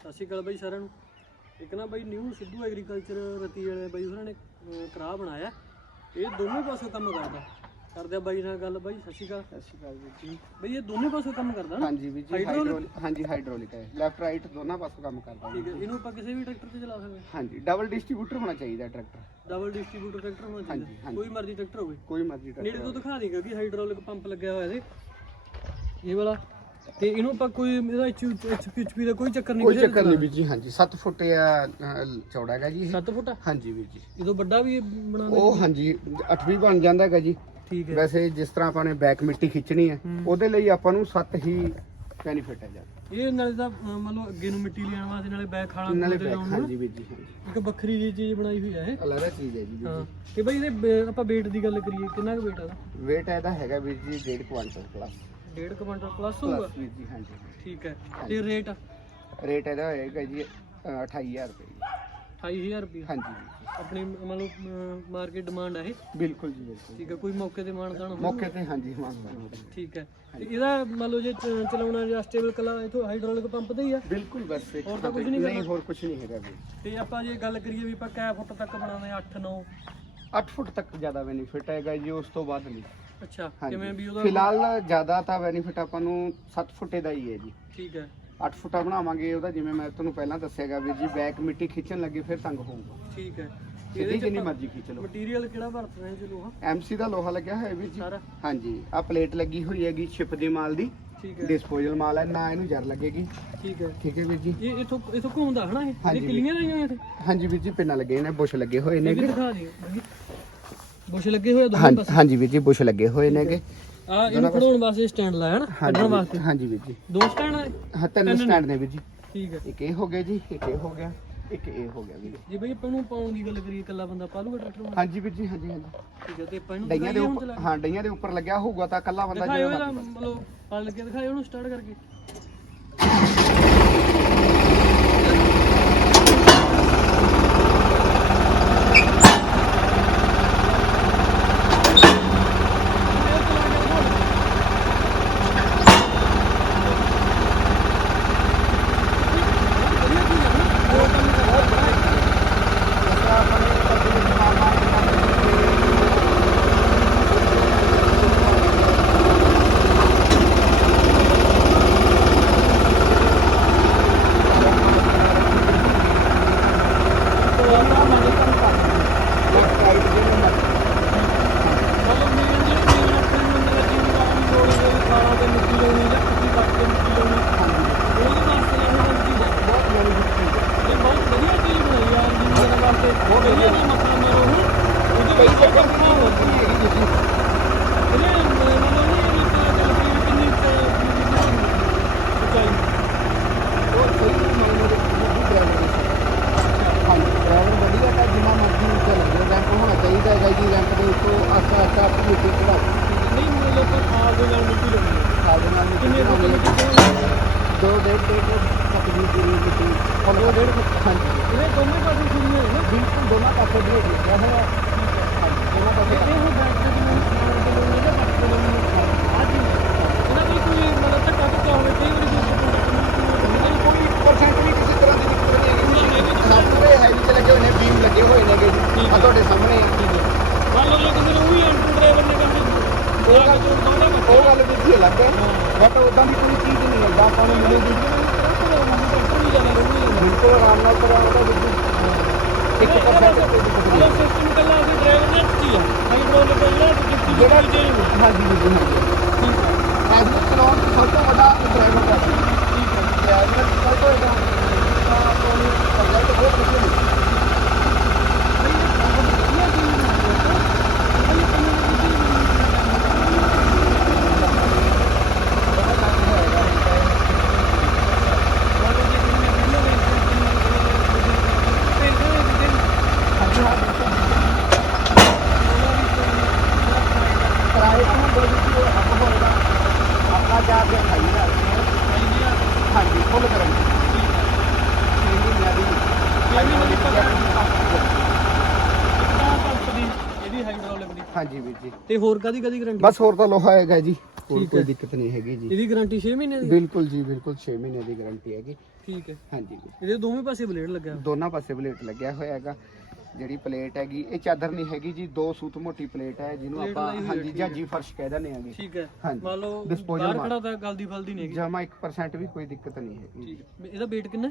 ਸਤਿ ਸ਼੍ਰੀ ਅਕਾਲ ਬਾਈ ਸਾਰਿਆਂ ਨੂੰ। ਇੱਕ ਨਾ ਬਾਈ ਨਿਊ ਸਿੱਧੂ ਐਗਰੀਕਲਚਰ ਰਤੀ ਵਾਲੇ ਬਾਈ ਉਹਨਾਂ ਨੇ ਕਰਾਹ ਬਣਾਇਆ। ਇਹ ਦੋਨੇ ਪਾਸੋਂ ਕੰਮ ਕਰਦਾ। ਕਰਦੇ ਬਾਈ ਨਾਲ ਗੱਲ ਬਾਈ ਸਤਿ ਸ਼੍ਰੀ ਅਕਾਲ। ਸਤਿ ਸ਼੍ਰੀ ਅਕਾਲ ਵੀਰ ਜੀ। ਬਾਈ ਇਹ ਦੋਨੇ ਪਾਸੋਂ ਕੰਮ ਕਰਦਾ ਨਾ? ਹਾਂਜੀ ਵੀਰ ਜੀ Hydraulic? ਹਾਈਡ੍ਰੋਲਿਕ ਹਾਂਜੀ ਹਾਈਡ੍ਰੋਲਿਕ ਹੈ। ਲੈਫਟ ਰਾਈਟ ਦੋਨਾਂ ਪਾਸੋਂ ਕੰਮ ਕਰਦਾ। ਠੀਕ ਹੈ ਇਹਨੂੰ ਆਪਾਂ ਕਿਸੇ ਵੀ ਟਰੈਕਟਰ ਤੇ ਚਲਾ ਸਕਦੇ ਹਾਂਜੀ ਡਬਲ ਡਿਸਟ੍ਰੀਬਿਊਟਰ ਹੋਣਾ ਚਾਹੀਦਾ ਟਰੈਕਟਰ ਡਬਲ ਡਿਸਟ੍ਰੀਬਿਊਟਰ ਟਰੈਕਟਰ ਹੋਣਾ ਹਾਂਜੀ, ਚਾਹੀਦਾ। ਹਾਂਜੀ। ਕੋਈ ਮਰਜ਼ੀ ਟਰੈਕਟਰ ਹੋਵੇ। ਕੋਈ ਮਰਜ਼ੀ ਨੇੜੇ ਟਰੈਕਟਰ ਤੋਂ ਦਿਖਾ ਦੇ ਕਿਉਂਕਿ ਹਾਈਡ੍ਰੋਲਿਕ ਪੰਪ ਲੱਗਿਆ ਹੋਇਆ ਇਹਦੇ। ਇਹ ਵਾਲਾ। ਤੇ ਇਹਨੂੰ ਆਪਾਂ ਕੋਈ ਇਹਦਾ ਐਚਪੀ ਦਾ ਕੋਈ ਚੱਕਰ ਨਹੀਂ ਕੋਈ ਚੱਕਰ ਨਹੀਂ ਵੀਰ ਜੀ ਹਾਂਜੀ। 7 ਫੁੱਟ ਆ ਚੌੜਾ ਹੈਗਾ ਜੀ ਇਹ। 7 ਫੁੱਟ? ਹਾਂਜੀ ਵੀਰ ਜੀ। ਇਹ ਤੋਂ ਵੱਡਾ ਵੀ ਬਣਾ ਉਹ ਹਾਂਜੀ 8 ਵੀ ਬਣ ਜਾਂਦਾ ਹੈਗਾ ਜੀ। ਠੀਕ ਹੈ। ਵੈਸੇ ਜਿਸ ਤਰ੍ਹਾਂ ਆਪਾਂ ਨੇ ਬੈਕ ਮਿੱਟੀ ਖਿੱਚਣੀ ਹੈ ਹੂੰ। ਉਹਦੇ ਲਈ ਆਪਾਂ ਨੂੰ 7 ਹੀ ਬੈਨੀਫਿਟ ਹੈ ਜੀ ਇਹ ਨਾਲੇ ਤਾਂ ਅਹ, ਮੰਨ ਲਓ ਅੱਗੇ ਨੂੰ ਮਿੱਟੀ ਲਿਆਉਣ ਵਾਸਤੇ ਨਾਲੇ ਬੈਕ ਖਾਣਾ ਨਾਲੇ ਬੈਕ ਹਾਂਜੀ ਵੀਰ ਜੀ ਇੱਕ ਵੱਖਰੀ ਜਿਹੀ ਚੀਜ਼ ਬਣਾਈ ਹੋਈ ਹੈ ਇਹ। ਅਲੱਗ ਚੀਜ਼ ਹੈ ਜੀ ਵੀਰ ਹਾਂ। ਜੀ ਤੇ ਬਈ ਇਹਦੇ ਬ- ਆਪਾਂ weight ਦੀ ਗੱਲ ਕਰੀਏ ਕਿੰਨਾ ਕੁ weight ਆ ਇਹਦਾ? weight ਇਹਦਾ ਹੈਗਾ ਵੀਰ ਜੀ 1.5 ਕੁਆਂਟਲ ਪਲੱਸ 1.5 ਕੁਇੰਟਲ ਪਲੱਸ ਹੋਊਗਾ? ਪਲੱਸ ਵੀਰ ਜੀ ਹਾਂਜੀ ਠੀਕ ਹੈ। ਤੇ ਰੇਟ ਰੇਟ ਇਹਦਾ ਹੋਏਗਾ ਜੀ ਅ, 28000 ਰੁਪਏ ਜੀ। 28000 ਰੁਪਏ? ਹਾਂਜੀ। ਵੀਰ ਆਪਣੀ ਮੰਨ ਲਓ ਮਾਰਕੀਟ ਡਿਮਾਂਡ ਹੈ ਇਹ? ਜੀ ਬਿਲਕੁਲ ਜੀ ਬਿਲਕੁਲ। ਠੀਕ ਹੈ ਕੋਈ ਮੌਕੇ ਤੇ ਮਾਨਦਾਨ ਹੋਊ ਮੌਕੇ ਤੇ ਹਾਂਜੀ ਮੰਗਦਾ ਠੀਕ ਹੈ। ਤੇ ਇਹਦਾ ਮੰਨ ਲਓ ਜੇ ਚ- ਚਲਾਉਣਾ ਜਾਂ ਸਟੇਬਲ ਕਲਾ ਇਥੋਂ ਹਾਈਡ੍ਰੋਲਿਕ ਪੰਪ ਤੇ ਹੀ ਆ? ਬਿਲਕੁਲ ਬਸ ਇੱਕ ਹੋਰ ਤਾਂ ਕੁਝ ਨਹੀਂ ਕਰਨਾ? ਹੋਰ ਕੁਝ ਨਹੀਂ ਹੈਗਾ ਵੀਰ ਤੇ ਆਪਾਂ ਜੇ ਗੱਲ ਕਰੀਏ ਵੀ ਆਪਾਂ ਕੈ ਫੁੱਟ ਤੱਕ ਬਣਾਉਂਦੇ 8 9 8 ਫੁੱਟ ਤੱਕ ਜ਼ਿਆਦਾ ਬੈਨੀਫਿਟ ਹੈਗਾ ਜੀ ਉਸ ਤੋਂ ਬਾਅਦ ਨਹੀਂ। ਅੱਛਾ ਹਾਂਜੀ। ਕਿਵੇਂ ਵੀ ਉਹਦਾ ਫਿਲਹਾਲ ਜ਼ਿਆਦਾ ਤਾਂ ਬੈਨੀਫਿਟ ਆਪਾਂ ਨੂੰ 7 ਫੁੱਟੇ ਦਾ ਹੀ ਹੈ ਜੀ। ਠੀਕ ਹੈ। 8 ਫੁੱਟਾ ਬਣਾਵਾਂਗੇ ਉਹਦਾ ਜਿਵੇਂ ਮੈਂ ਤੁਹਾਨੂੰ ਪਹਿਲਾਂ ਦੱਸਿਆਗਾ ਵੀਰ ਜੀ ਬੈਕ ਮਿੱਟੀ ਖਿੱਚਣ ਲੱਗੇ ਫਿਰ ਤੰਗ ਹੋਊਗਾ। ਠੀਕ ਹੈ। ਸਿੱਧੀ ਜਿੰਨੀ ਮਰਜ਼ੀ ਖਿੱਚ ਲਓ। ਮਟੀਰੀਅਲ ਕਿਹੜਾ ਵਰਤਦੇ ਨੇ ਲੋਹਾ? ਐਮਸੀ ਦਾ ਲੋਹਾ ਲੱਗਿਆ ਹੋਇਆ ਵੀਰ ਜੀ। ਸਾਰਾ? ਹਾਂਜੀ ਆ ਪਲੇਟ ਲੱਗੀ ਹੋਈ ਹੈਗੀ ਸ਼ਿਪ ਦੇ ਮਾਲ ਦੀ। ਠੀਕ ਹੈ। ਡਿਸਪੋਜ਼ਲ ਮਾਲ ਹੈ ਨਾ ਇਹਨੂੰ ਜਰ ਲੱਗੇਗੀ। ਠੀਕ ਹੈ। ਠੀਕ ਹੈ ਵੀਰ ਜੀ। ਇਹ ਇਥੋਂ ਇਥੋਂ ਘੁੰਮਦਾ ਹਨਾ ਇਹ? ਹਾਂਜੀ। ਇਹ ਕਿਲੀਆਂ ਰਹੀਆਂ ਇੱਥੇ? ਹਾਂਜੀ ਵੀਰ ਜੀ ਪਿੰਨਾਂ ਲੱਗੇ ਨੇ ਬੁਸ਼ ਲੱਗੇ ਹੋਏ ਇਹ ਵੀ ਨੇਗੇ ਦਿਖਾ ਦਿਓ। ਬੁਸ਼ ਲੱਗੇ ਹੋਏ ਆ ਦੋਵੇਂ ਹਾਂਜੀ ਪਾਸੇ? ਹਾਂਜੀ ਵੀਰ ਜੀ ਬੁਸ਼ ਲੱਗੇ ਹੋਏ ਨੇਗੇ। ਆ ਇਹਨੂੰ ਖੜਾਉਣ ਵਾਸਤੇ ਸਟੈਂਡ ਲਾਇਆ ਨਾ ਕੱਢਣ ਹਾਂਜੀ ਵਾਸਤੇ ਵੀਰ- ਹਾਂਜੀ ਵੀਰ ਜੀ। ਦੋ ਸਟੈਂਡ ਆ? ਇਹ? ਹਾਂ ਤਿੰਨ ਸਟੈਂਡ ਨੇ ਵੀਰ ਜੀ। ਠੀਕ ਹੈ। ਇੱਕ ਇਹ ਹੋ ਗਿਆ ਜੀ ਇੱਕ ਇਹ ਹੋ ਗਿਆ ਇੱਕ ਇਹ ਹੋ ਗਿਆ ਵੀਰ। ਜੇ ਬਈ ਆਪਾਂ ਨੂੰ ਪਾਉਣ ਦੀ ਗੱਲ ਕਰੀਏ ਇਕੱਲਾ ਬੰਦਾ ਪਾ ਲੂਗਾ ਟਰੈਕਟਰ ਹਾਂਜੀ ਵੀਰ ਜੀ ਹਾਂਜੀ ਹਾਂਜੀ। ਠੀਕ ਹੈ ਤੇ ਆਪਾਂ ਇਹਨੂੰ ਡਈਆਂ ਦੇ ਦਿਖਾਈਏ ਹੁਣ ਉੱਪਰ ਚਲਾ ਹਾਂ ਡਈਆਂ ਦੇ ਉੱਪਰ ਲੱਗਿਆ ਹੋਊਗਾ ਤਾਂ ਇਕੱਲਾ ਬੰਦਾ ਦਿਖਾਇਓ ਇਹਦਾ ਮਤਲਬ ਪਾ ਲੱਗੇ ਦਿਖਾਇਓ ਉਹਨੂੰ ਸਟਾਰਟ ਕਰਕੇ ਮਤਲਬ ਮੇਨ ਜਿਹੜੇ ਮੇਨ ਆਪਣੇ ਬੰਦੇ ਦਾ ਜਿੰਮ ਦਾ ਵੀ ਲੋੜ ਹੈ ਖਾਣਾ ਤੇ ਮਿੱਟੀ ਲਾਉਣੀ ਜਾਂ ਕਿੱਥੇ ਕੱਟ ਕੇ ਮਿੱਟੀ ਲਾਉਣੀ ਉਹਦੇ ਵਾਸਤੇ ਇਹ ਵਾਲੀ ਚੀਜ਼ ਹੈ ਇਹ ਬਹੁਤ ਵਧੀਆ ਚੀਜ਼ ਬਣਾਈ ਆ ਜਿੰਮ ਦੇ ਵਾਸਤੇ ਬਹੁਤ ਵਧੀਆ ਦਾ ਮਤਲਬ ਮਾਰੋ ਹੁਣ ਉਹਦੇ ਵਿੱਚ ਕੋਈ ਕੰਮ ਹੋਤੀ ਹੈ ਇਹਨੇ ਮਤਲਬ ਨਹੀਂ ਇਹ ਤਾਂ ਚੱਲ ਪਈ ਕਿੰਨੀ ਉਚਾਈ ਹਾਂਜੀ ਡਰਾਈਵਰ ਵਧੀਆ ਤਾਂ ਜਿੰਨਾ ਮਰਜ਼ੀ ਉੱਤੇ ਲੱਗੇ ਰੈਂਪ ਹੋਣਾ ਚਾਹੀਦਾ ਹੈਗਾ ਜੀ ਰੈਂਪ ਦੇ ਉੱਤੋਂ ਆਸਤਾ ਆਸਤਾ ਆਪਣੀ ਮਿੱਟੀ ਚੜਾਓ ਨਹੀਂ ਮਤਲਬ ਤਾਂ ਖਾਲ ਦੇ ਨਾਲ ਮਿੱਟੀ ਲਾਉਣੀ ਹੈ ਖਾਲ ਦੇ ਨਾਲ ਕਿੰਨੇ ਮਿੱਟੀ ਫੁੱਟ ਚੜਾਉਣੀ ਮਿੱਟੀ ਲਾਉਣੀ ਦੋ ਡੇਢ ਡੇਢ ਤੱਕ ਦੀ ਪੂਰੀ ਮਿੱਟੀ ਪੰਦਰਾਂ ਡੇਢ ਫੁੱਟ। ਹਾਂਜੀ। ਇਹ ਦੋਨੇ ਪਾਸੇ ਸ਼ੁਰੂ ਨਾ ਬਿਲਕੁਲ ਦੋਨਾਂ ਪਾਸੇ ਦੀ ਹੋ ਗਿਆ ਹੈ ਹਾਂਜੀ ਦੋਨਾਂ ਪਾਸੇ ਇਹ ਹੁਣ ਬੈਕ ਤੇ ਜਿਵੇਂ ਸਮਾਨ ਤੇ ਲਾਉਣੀ ਜਾਂ ਪੱਟ ਤੇ ਲਾਉਣੀ ਆ ਜੀ ਇਹਨਾਂ ਦੀ ਕੋਈ ਮਤਲਬ ਧੱਕਾ ਧੱਕਾ ਹੋਵੇ ਕਈ ਵਾਰੀ ਕੋਈ ਨਹੀਂ, ਕੋਈ ਪਰਸੈਂਟ ਨਹੀਂ ਕਿਸੇ ਤਰ੍ਹਾਂ ਦੀ ਦਿੱਕਤ ਨਹੀਂ ਹੈਗੀ ਸਾਰੇ ਹੈਵੀ ਚ ਲੱਗੇ ਹੋਏ ਨੇ ਬੀਮ ਲੱਗੇ ਹੋਏ ਨੇਗੇ ਜੀ ਆ ਤੁਹਾਡੇ ਸਾਹਮਣੇ ਆ ਮੰਨ ਲਓ ਜੇ ਕਿਸੇ ਨੇ ਉਹੀ ਐਂਟਰ ਡਰਾਈਵਰ ਨੇ ਕਹਿੰਦੇ ਉਹ ਗੱਲ ਤੋਂ ਚਾਹੁੰਦਾ ਮੈਂ ਉਹ ਗੱਲ ਵੀ ਜੀ ਅਲੱਗ ਹੈ। ਬਟ ਉਦਾਂ ਦੀ ਕੋਈ ਚੀਜ਼ ਨਹੀਂ ਹੈ। ਆਪਾਂ ਨੂੰ ਮਿਲੇਗੀ। ਬਿਲਕੁਲ ਆਰਾਮ ਨਾਲ ਕਰਿਆ ਉਹਦਾ ਬਿਲਕੁਲ। ਇੱਕ ਪਰਸੈਂਟ ਕੋਈ ਦਿੱਕਤ ਨਹੀਂ ਹੈ। ਸਿਸਟਮ ਕੱਲਾ ਅਸੀਂ ਡਰਾਈਵਰ ਨੇ ਕੀ ਆ। ਹਾਈਡ੍ਰੋਲਿਕ ਜਿਹੜਾ ਜਿਹੜਾ ਜਿਹੜਾ ਹਾਂਜੀ ਜੀ ਹਾਂਜੀ ਠੀਕ ਹੈ ਐਸ ਨੂੰ ਚਲਾਉਣ ਦਾ ਸਭ ਤੋਂ ਵੱਡਾ ਡਰਾਈਵਰ ਦਾ ਹੈ ਠੀਕ ਹੈ ਡਰਾਈਵਰ ਦਾ ਸਭ ਤੋਂ ਵੱਡਾ ਤਾਂ ਆਪਾਂ ਨੂੰ ਰਿਜ਼ਲਟ ਬਹੁਤ ਵਧੀਆ ਮਿਲਦਾ ਹਾਂਜੀ ਹਾਂ ਬਿਲਕੁਲ ਤੋਂ ਹੁਣ ਬੋਲੀ ਕਿ ਆਪਾਂ ਹੋਏਗਾ ਆਪਣਾ ਚਾਰਜ 28000 ਹਾਂਜੀ ਫੁੱਲ ਗਾਰੰਟੀ ਛੇ ਮਹੀਨਿਆਂ ਦੀ ਇਹਦੀ ਹਾਈਡ੍ਰੋਲਿਕ ਦੀ ਹਾਂਜੀ ਵੀਰ ਜੀ। ਤੇ ਹੋਰ ਕਾਦੀ ਕਾਦੀ ਗਾਰੰਟੀ ਬਸ ਹੋਰ ਤਾਂ ਲੋਹਾ ਹੈਗਾ ਜੀ ਹੋਰ ਠੀਕ ਕੋਈ। ਦਿੱਕਤ ਨਹੀਂ ਹੈਗੀ ਜੀ। ਇਹਦੀ ਗਾਰੰਟੀ 6 ਮਹੀਨੇ ਦੀ? ਬਿਲਕੁਲ ਜੀ ਬਿਲਕੁਲ 6 ਮਹੀਨੇ ਦੀ ਗਾਰੰਟੀ ਹੈਗੀ। ਠੀਕ ਹੈ। ਹਾਂਜੀ ਇਹਦੇ ਦੋਵੇਂ ਪਾਸੇ ਬਲੇਡ ਲੱਗਿਆ ਦੋਨਾਂ ਪਾਸੇ ਪਲੇਟ ਲੱਗਿਆ ਹੋਇਆ ਹੈਗਾ। ਜਿਹੜੀ ਪਲੇਟ ਹੈਗੀ ਇਹ ਚਾਦਰ ਨਹੀਂ ਹੈਗੀ ਜੀ ਦੋ ਸੂਤ ਮੋਟੀ ਪਲੇਟ ਹੈ ਜਿਹਨੂੰ ਆਪਾਂ ਲਾਈ ਹੋਈ ਹੈ, ਹਾਂਜੀ ਠੀਕ ਜਾਜੀ ਫਰਸ਼ ਕਹਿ ਦਿੰਦੇ ਆਂਗੇ ਠੀਕ ਹੈ। ਹਾਂਜੀ। ਮੰਨ ਲਓ Disposal ਬਾਹਰ। ਖੜਾ ਤਾਂ ਗਲਦੀ ਫਲਦੀ ਨਹੀਂ ਹੈਗੀ। ਜਮਾ 1% ਵੀ ਕੋਈ ਦਿੱਕਤ ਨਹੀਂ ਹੈਗੀ। ਠੀਕ ਹੈ। ਇਹਦਾ weight ਕਿੰਨਾ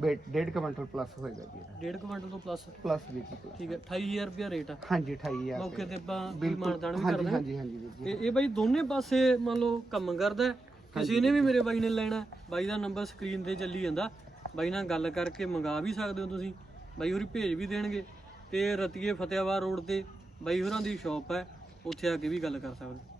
ਵੇਟ 1.5 ਕੁਇੰਟਲ ਪਲੱਸ ਹੋਏਗਾ ਜੀ ਇਹਦਾ। 1.5 ਕੁਇੰਟਲ ਤੋਂ ਪਲੱਸ ਪਲੱਸ ਵੀ ਜੀ plus। ਠੀਕ ਹੈ। 28000 ਰੁਪਿਆ ਰੇਟ ਆ। ਹਾਂਜੀ 28000 ਮੌਕੇ ਤੇ ਆਪਾਂ ਕੋਈ ਮਾਨਦਾਨ ਵੀ ਹਾਂਜੀ ਕਰਦੇ ਹਾਂ। ਹਾਂਜੀ ਹਾਂਜੀ ਵੀਰ ਜੀ। ਇਹ ਬਾਈ ਦੋਨੇ ਪਾਸੇ ਮੰਨ ਲਓ ਕੰਮ ਕਰਦਾ ਹੈ। ਕਿਸੇ ਨੇ ਵੀ ਮੇਰੇ ਬਾਈ ਨੇ ਲੈਣਾ ਹੈ, ਬਾਈ ਦਾ ਨੰਬਰ ਸਕਰੀਨ ਤੇ ਚੱਲੀ ਜਾਂਦਾ। ਬਾਈ ਨਾਲ ਗੱਲ ਕਰਕੇ ਮੰਗਾ ਵੀ ਸਕਦੇ ਹੋ ਤੁਸੀਂ। ਬਾਈ ਹੋਰੀ ਭੇਜ ਵੀ ਦੇਣਗੇ ਤੇ ਰਤੀਏ ਫਤਿਆਬਾਦ ਰੋਡ ਤੇ ਬਾਈ ਹੋਰਾਂ ਦੀ ਸ਼ਾਪ ਹੈ, ਉੱਥੇ ਆ ਕੇ ਵੀ ਗੱਲ ਕਰ ਸਕਦੇ।